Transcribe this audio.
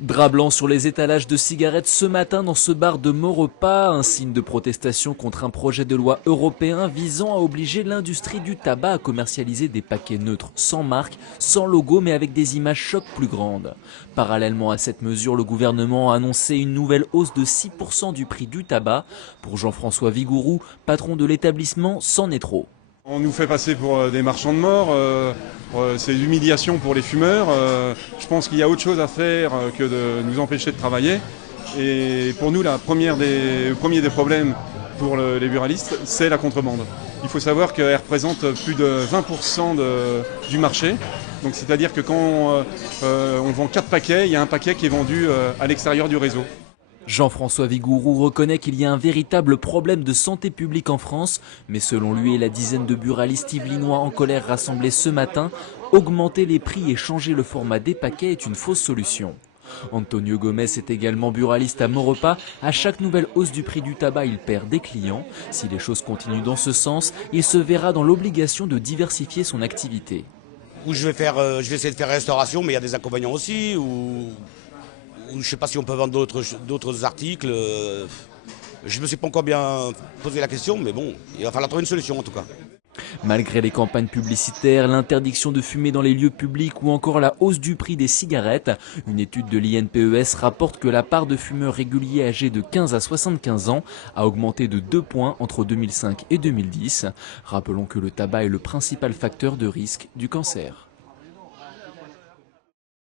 Drap blanc sur les étalages de cigarettes ce matin dans ce bar de Maurepas, un signe de protestation contre un projet de loi européen visant à obliger l'industrie du tabac à commercialiser des paquets neutres sans marque, sans logo mais avec des images choc plus grandes. Parallèlement à cette mesure, le gouvernement a annoncé une nouvelle hausse de 6% du prix du tabac. Pour Jean-François Vigouroux, patron de l'établissement, c'en est trop. On nous fait passer pour des marchands de mort, c'est l'humiliation pour les fumeurs. Je pense qu'il y a autre chose à faire que de nous empêcher de travailler. Et pour nous, le premier des problèmes pour les buralistes, c'est la contrebande. Il faut savoir qu'elle représente plus de 20% du marché. Donc c'est-à-dire que quand on vend 4 paquets, il y a un paquet qui est vendu à l'extérieur du réseau. Jean-François Vigouroux reconnaît qu'il y a un véritable problème de santé publique en France, mais selon lui et la dizaine de buralistes yvelinois en colère rassemblés ce matin, augmenter les prix et changer le format des paquets est une fausse solution. Antonio Gomez est également buraliste à Maurepas. À chaque nouvelle hausse du prix du tabac, il perd des clients. Si les choses continuent dans ce sens, il se verra dans l'obligation de diversifier son activité. Je vais essayer de faire restauration, mais il y a des inconvénients aussi. Je ne sais pas si on peut vendre d'autres articles. Je ne me suis pas encore bien posé la question, mais bon, il va falloir trouver une solution en tout cas. Malgré les campagnes publicitaires, l'interdiction de fumer dans les lieux publics ou encore la hausse du prix des cigarettes, une étude de l'INPES rapporte que la part de fumeurs réguliers âgés de 15 à 75 ans a augmenté de 2 points entre 2005 et 2010. Rappelons que le tabac est le principal facteur de risque du cancer.